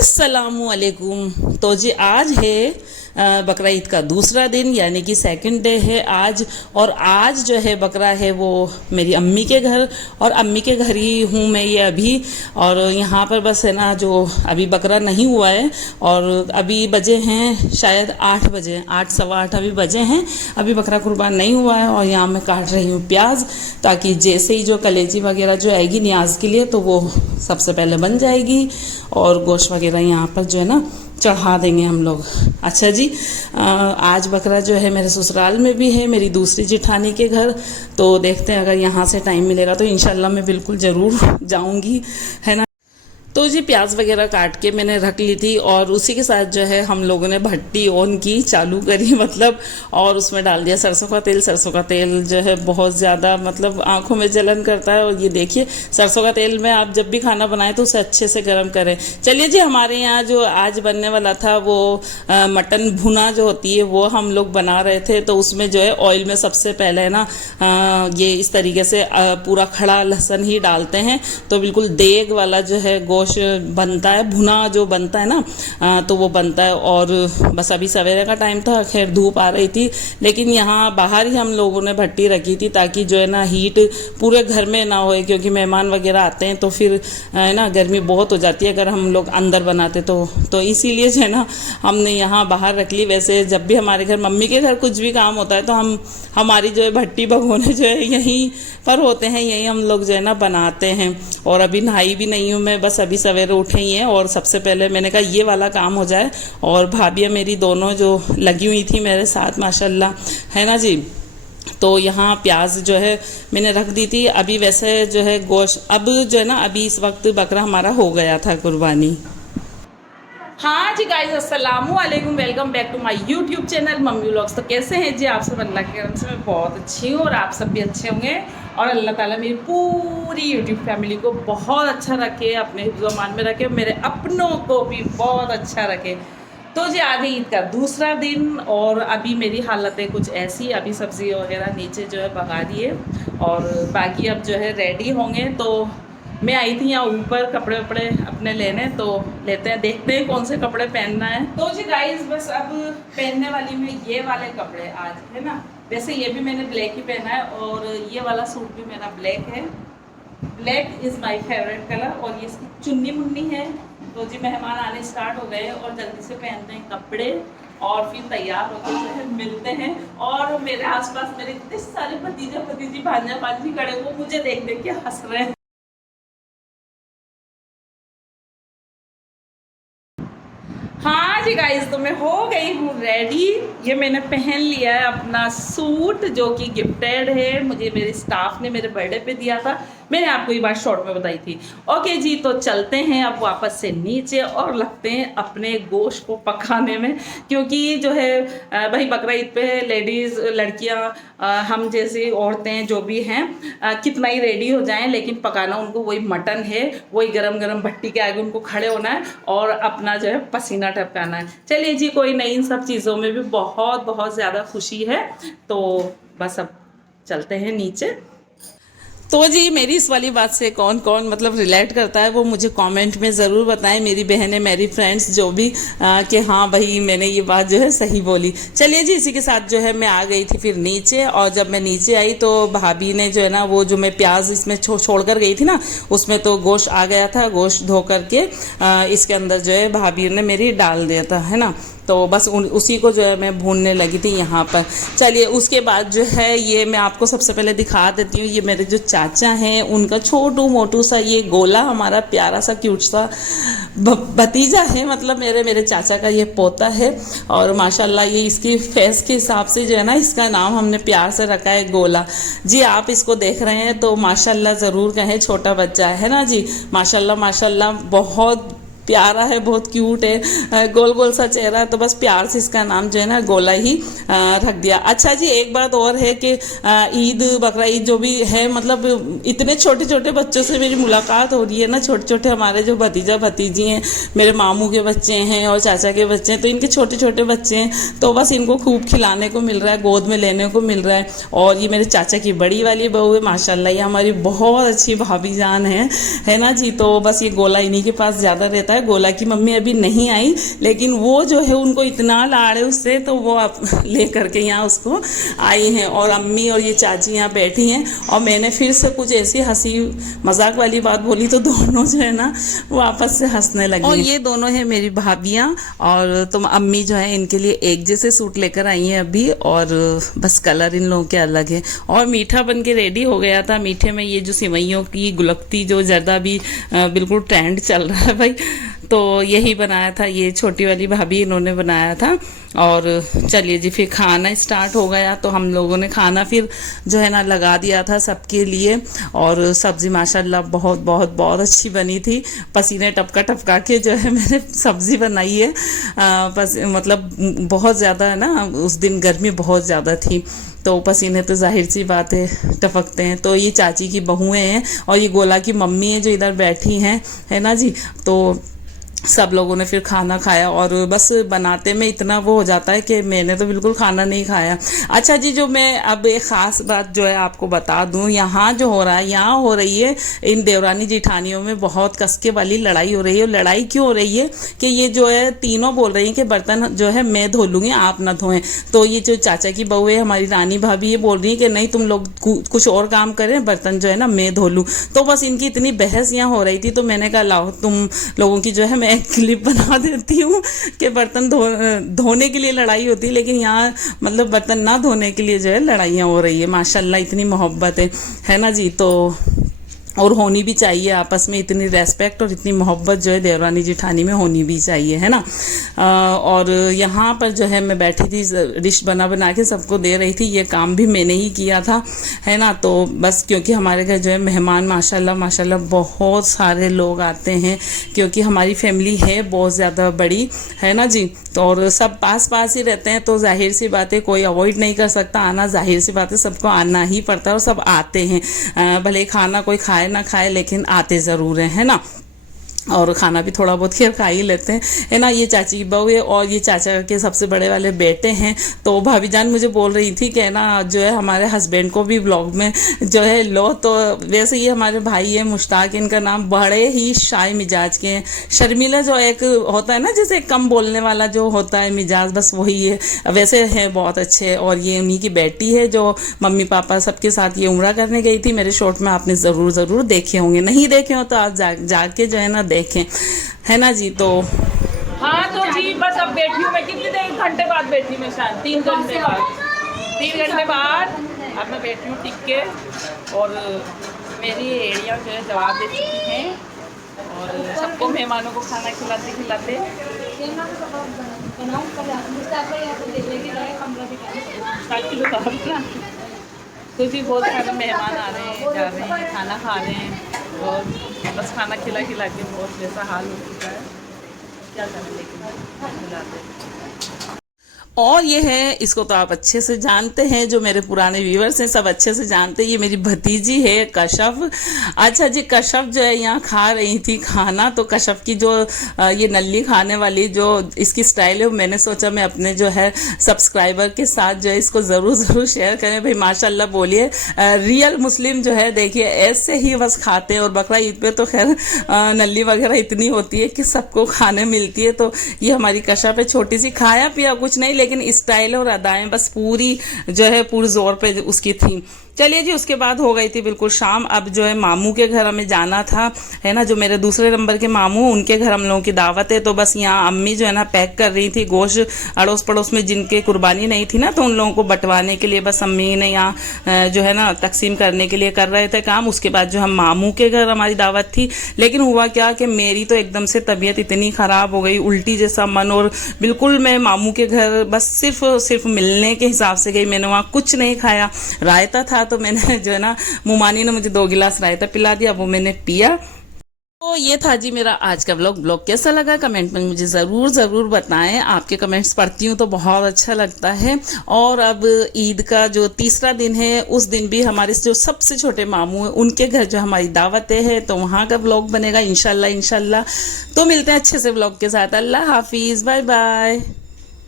अस्सलामुअलैकुम। तो जी आज है बकरा ईद का दूसरा दिन, यानी कि सेकंड डे है आज। और आज जो है बकरा है वो मेरी अम्मी के घर, और अम्मी के घर ही हूँ मैं ये अभी। और यहाँ पर बस है ना, जो अभी बकरा नहीं हुआ है, और अभी बजे हैं शायद 8 बजे, 8 सवा 8 अभी बजे हैं। अभी बकरा कुर्बान नहीं हुआ है। और यहाँ मैं काट रही हूँ प्याज, ताकि जैसे ही जो कलेजी वगैरह जो आएगी न्याज के लिए तो वो सबसे पहले बन जाएगी, और गोश्त वगैरह यहाँ पर जो है ना चढ़ा देंगे हम लोग। अच्छा जी, आज बकरा जो है मेरे ससुराल में भी है, मेरी दूसरी जेठानी के घर। तो देखते हैं, अगर यहाँ से टाइम मिलेगा तो इंशाल्लाह मैं बिल्कुल ज़रूर जाऊँगी, है ना। तो जी प्याज वगैरह काट के मैंने रख ली थी, और उसी के साथ जो है हम लोगों ने भट्टी ऑन की, चालू करी मतलब, और उसमें डाल दिया सरसों का तेल। सरसों का तेल जो है बहुत ज़्यादा मतलब आंखों में जलन करता है। और ये देखिए, सरसों का तेल में आप जब भी खाना बनाएं तो उसे अच्छे से गर्म करें। चलिए जी, हमारे यहाँ जो आज बनने वाला था वो मटन भुना जो होती है वो हम लोग बना रहे थे। तो उसमें जो है ऑयल में सबसे पहले ना ये इस तरीके से पूरा खड़ा लहसुन ही डालते हैं, तो बिल्कुल देग वाला जो है गोश्त बनता है, भुना जो बनता है ना, तो वो बनता है। और बस अभी सवेरे का टाइम था, खैर धूप आ रही थी, लेकिन यहाँ बाहर ही हम लोगों ने भट्टी रखी थी, ताकि जो है ना हीट पूरे घर में ना होए, क्योंकि मेहमान वगैरह आते हैं तो फिर है ना गर्मी बहुत हो जाती है अगर हम लोग अंदर बनाते तो इसीलिए जो है ना हमने यहाँ बाहर रख ली। वैसे जब भी हमारे घर, मम्मी के घर कुछ भी काम होता है तो हमारी जो है भट्टी भगोने जो है यहीं पर होते हैं, यहीं हम लोग जो है ना बनाते हैं। और अभी नहाई भी नहीं हूँ मैं, बस अभी सवेरे उठे ही हैं, और सबसे पहले मैंने कहा ये वाला काम हो जाए। और भाभियाँ मेरी दोनों जो लगी हुई थी मेरे साथ माशाल्लाह, है ना जी। तो यहाँ प्याज जो है मैंने रख दी थी। अभी वैसे जो है गोश्त अब जो है ना, अभी इस वक्त बकरा हमारा हो गया था कुर्बानी। हाँ जी गाइस, अस्सलामु अलैकुम, welcome back to my YouTube channel mummy vlogs. तो कैसे हैं जी आप सब? अल्लाह के करम से मैं बहुत अच्छी हूँ, और आप सब भी अच्छे होंगे। और अल्लाह ताला मेरी पूरी यूट्यूब फैमिली को बहुत अच्छा रखे, अपने हिफ्ज़-ओ-मान में रखे, मेरे अपनों को भी बहुत अच्छा रखे। तो जी आज ईद का दूसरा दिन, और अभी मेरी हालतें कुछ ऐसी, अभी सब्ज़ी वगैरह नीचे जो है पका दिए, और बाकी अब जो है रेडी होंगे। तो मैं आई थी यहाँ ऊपर कपड़े वपड़े अपने लेने, तो लेते हैं, देखते हैं कौन से कपड़े पहनना है। तो जी गाइस, बस अब पहनने वाली मैं ये वाले कपड़े आज, है ना। वैसे ये भी मैंने ब्लैक ही पहना है, और ये वाला सूट भी मेरा ब्लैक है। Black is my favourite colour, और ये इसकी चुन्नी मुन्नी है। तो जी मेहमान आने स्टार्ट हो गए, और जल्दी से पहनते हैं कपड़े, और फिर तैयार होकर जो है मिलते हैं। और मेरे आसपास मेरे इतने सारे भतीजे भतीजी भांजा भांजी खड़े, वो मुझे देख देख के हंस रहे हैं। हाँ जी गाइस, तो मैं हो गई हूँ रेडी। ये मैंने पहन लिया है अपना सूट, जो कि गिफ्टेड है मुझे, मेरे स्टाफ ने मेरे बर्थडे पे दिया था। मैंने आपको ये बात शॉर्ट में बताई थी। ओके जी, तो चलते हैं अब वापस से नीचे, और लगते हैं अपने गोश्त को पकाने में। क्योंकि जो है भाई बकरा ईद पे लेडीज़, लड़कियाँ, हम जैसी औरतें जो भी हैं, कितना ही रेडी हो जाएं, लेकिन पकाना उनको वही मटन है, वही गरम गरम भट्टी के आगे उनको खड़े होना है, और अपना जो है पसीना टपकाना है। चलिए जी, कोई नहीं, इन सब चीज़ों में भी बहुत बहुत ज़्यादा खुशी है। तो बस अब चलते हैं नीचे। तो जी मेरी इस वाली बात से कौन कौन मतलब रिलेट करता है वो मुझे कमेंट में ज़रूर बताएं, मेरी बहनें, मेरी फ्रेंड्स जो भी, कि हाँ भाई मैंने ये बात जो है सही बोली। चलिए जी, इसी के साथ जो है मैं आ गई थी फिर नीचे। और जब मैं नीचे आई तो भाभी ने जो है ना, वो जो मैं प्याज इसमें छोड़ कर गई थी ना, उसमें तो गोश्त आ गया था। गोश्त धो करके इसके अंदर जो है भाभी ने मेरी डाल दिया था, है ना। तो बस उसी को जो है मैं भूनने लगी थी यहाँ पर। चलिए, उसके बाद जो है ये मैं आपको सबसे पहले दिखा देती हूँ। ये मेरे जो चाचा हैं, उनका छोटू मोटू सा ये गोला, हमारा प्यारा सा क्यूट सा भतीजा है, मतलब मेरे चाचा का ये पोता है। और माशाल्लाह ये इसकी फेस के हिसाब से जो है ना, इसका नाम हमने प्यार से रखा है गोला जी। आप इसको देख रहे हैं तो माशाल्लाह ज़रूर कहें, छोटा बच्चा है ना जी। माशाल्लाह माशाल्लाह बहुत प्यारा है, बहुत क्यूट है, गोल गोल सा चेहरा है। तो बस प्यार से इसका नाम जो है ना गोला ही रख दिया। अच्छा जी, एक बात और है कि ईद, बकरा ईद जो भी है, मतलब इतने छोटे छोटे बच्चों से मेरी मुलाकात हो रही है ना। छोटे छोटे हमारे जो भतीजा भतीजी हैं, मेरे मामू के बच्चे हैं और चाचा के बच्चे हैं, तो इनके छोटे छोटे बच्चे हैं। तो बस इनको खूब खिलाने को मिल रहा है, गोद में लेने को मिल रहा है। और ये मेरे चाचा की बड़ी वाली बहू है, माशाल्लाह ये हमारी बहुत अच्छी भाभी जान है ना जी। तो बस ये गोला इन्हीं के पास ज़्यादा रहता है। है। गोला की मम्मी अभी नहीं आई, लेकिन वो जो है उनको इतना लाड़ है उससे, तो वो आप ले करके यहाँ उसको आई हैं। और अम्मी और ये चाची यहाँ बैठी हैं, और मैंने फिर से कुछ ऐसी हंसी मजाक वाली बात बोली तो दोनों जो है ना वो आपस से हंसने लगी। और ये दोनों है मेरी भाभियाँ, और तुम अम्मी जो है इनके लिए एक जैसे सूट लेकर आई हैं अभी, और बस कलर इन लोगों के अलग है। और मीठा बन के रेडी हो गया था। मीठे में ये जो सिवैयों की गुलकती जो जर्दा भी बिल्कुल ट्रेंड चल रहा है भाई, तो यही बनाया था, ये छोटी वाली भाभी इन्होंने बनाया था। और चलिए जी फिर खाना स्टार्ट हो गया, तो हम लोगों ने खाना फिर जो है ना लगा दिया था सबके लिए। और सब्जी माशाल्लाह बहुत बहुत बहुत अच्छी बनी थी। पसीने टपका टपका के जो है मैंने सब्जी बनाई है। मतलब बहुत ज़्यादा है ना, उस दिन गर्मी बहुत ज़्यादा थी, तो पसीने तो जाहिर सी बात है टपकते हैं। तो ये चाची की बहुएं हैं, और ये गोला की मम्मी है जो इधर बैठी हैं, है ना जी। तो सब लोगों ने फिर खाना खाया, और बस बनाते में इतना वो हो जाता है कि मैंने तो बिल्कुल खाना नहीं खाया। अच्छा जी, जो मैं अब एक ख़ास बात जो है आपको बता दूं, यहाँ जो हो रहा है, यहाँ हो रही है इन देवरानी जिठानियों में बहुत कसके वाली लड़ाई हो रही है। और लड़ाई क्यों हो रही है कि ये जो है तीनों बोल रही हैं कि बर्तन जो है मैं धो लूँगी, आप ना धोएं। तो ये जो चाचा की बहू है हमारी रानी भाभी, ये बोल रही है कि नहीं तुम लोग कुछ और काम करें, बर्तन जो है ना मैं धो लूँ। तो बस इनकी इतनी बहस यहाँ हो रही थी, तो मैंने कहा लाओ तुम लोगों की जो है एक क्लिप बना देती हूँ कि बर्तन धोने के लिए लड़ाई होती है, लेकिन यहाँ मतलब बर्तन ना धोने के लिए जो है लड़ाइयाँ हो रही है। माशाल्लाह इतनी मोहब्बत है ना जी। तो और होनी भी चाहिए आपस में, इतनी रेस्पेक्ट और इतनी मोहब्बत जो है देवरानी जिठानी में होनी भी चाहिए, है ना। और यहाँ पर जो है मैं बैठी थी, डिश बना बना के सबको दे रही थी। ये काम भी मैंने ही किया था, है ना। तो बस क्योंकि हमारे घर जो है मेहमान माशाल्लाह माशाल्लाह बहुत सारे लोग आते हैं, क्योंकि हमारी फैमिली है बहुत ज़्यादा बड़ी, है ना जी। तो और सब पास पास ही रहते हैं, तो जाहिर सी बात है कोई अवॉइड नहीं कर सकता आना, जाहिर सी बात है सबको आना ही पड़ता है, और सब आते हैं। भले खाना कोई खाए ना खाए, लेकिन आते ज़रूर हैं, है ना। और खाना भी थोड़ा बहुत खैर खा ही लेते हैं, है ना। ये चाची की बहू है, और ये चाचा के सबसे बड़े वाले बेटे हैं। तो भाभी जान मुझे बोल रही थी कि ना जो है हमारे हस्बैंड को भी ब्लॉग में जो है लो। तो वैसे ये हमारे भाई है मुश्ताक, इनका नाम, बड़े ही शाय मिजाज के हैं। शर्मिला जो एक होता है ना, जैसे कम बोलने वाला जो होता है मिजाज, बस वही है। वैसे है बहुत अच्छे। और ये उन्हीं की बेटी है जो मम्मी पापा सबके साथ ये उम्रा करने गई थी। मेरे शॉर्ट में आपने ज़रूर देखे होंगे, नहीं देखे हो तो आप जाके जो है ना देखें, है ना जी। तो हाँ तो जी बस अब बैठी हूँ मैं, कितनी देर, 1 घंटे बाद बैठी मैं, शायद 3 घंटे बाद, 3 घंटे बाद अब मैं बैठी हूँ टिक के। और मेरी एड़ियाँ जो है जवाब दे चुकी हैं, और सबको मेहमानों को खाना खिलाते खिलाते तो जी बहुत सारे मेहमान आ रहे हैं, जा रहे हैं, खाना खा रहे हैं, और बस खाना खिला खिला के बहुत वैसा हाल हो चुका है, क्या करें, लेकिन खिलाते हैं। और ये है, इसको तो आप अच्छे से जानते हैं, जो मेरे पुराने व्यूअर्स हैं सब अच्छे से जानते हैं, ये मेरी भतीजी है कशफ। अच्छा जी, कशफ जो है यहाँ खा रही थी खाना, तो कशफ की जो ये नल्ली खाने वाली जो इसकी स्टाइल है, मैंने सोचा मैं अपने जो है सब्सक्राइबर के साथ जो है इसको ज़रूर शेयर करें। भाई माशाल्लाह बोलिए, रियल मुस्लिम जो है देखिए ऐसे ही बस खाते हैं। और बकरा ईद पे तो खैर नल्ली वगैरह इतनी होती है कि सबको खाने मिलती है। तो ये हमारी कशफ है, छोटी सी, खाया पिया कुछ नहीं, लेकिन स्टाइल और अदाएं बस पूरी जो है पूरे जोर पे उसकी थी। चलिए जी, उसके बाद हो गई थी बिल्कुल शाम। अब जो है मामू के घर हमें जाना था, है ना, जो मेरे दूसरे नंबर के मामू, उनके घर हम लोगों की दावत है। तो बस यहाँ अम्मी जो है ना पैक कर रही थी गोश्त, अड़ोस पड़ोस में जिनके कुर्बानी नहीं थी ना, तो उन लोगों को बंटवाने के लिए बस अम्मी ने यहाँ जो है ना तकसीम करने के लिए कर रहे थे काम। उसके बाद जो हम मामू के घर हमारी दावत थी, लेकिन हुआ क्या कि मेरी तो एकदम से तबीयत इतनी ख़राब हो गई, उल्टी जैसा मन, और बिल्कुल मैं मामू के घर बस सिर्फ मिलने के हिसाब से गई। मैंने वहाँ कुछ नहीं खाया, रायता था तो मैंने जो है ना मुमानी ने मुझे 2 गिलास रायता पिला दिया, वो मैंने पिया। तो ये था जी मेरा आज का व्लॉग कैसा लगा कमेंट में मुझे ज़रूर बताएं। आपके कमेंट्स पढ़ती हूँ तो बहुत अच्छा लगता है। और अब ईद का जो तीसरा दिन है, उस दिन भी हमारे जो सबसे छोटे मामू हैं उनके घर जो हमारी दावतें हैं, तो वहाँ का व्लॉग बनेगा इंशाल्लाह। तो मिलते हैं अच्छे से व्लॉग के साथ। अल्लाह हाफिज़, बाय बाय।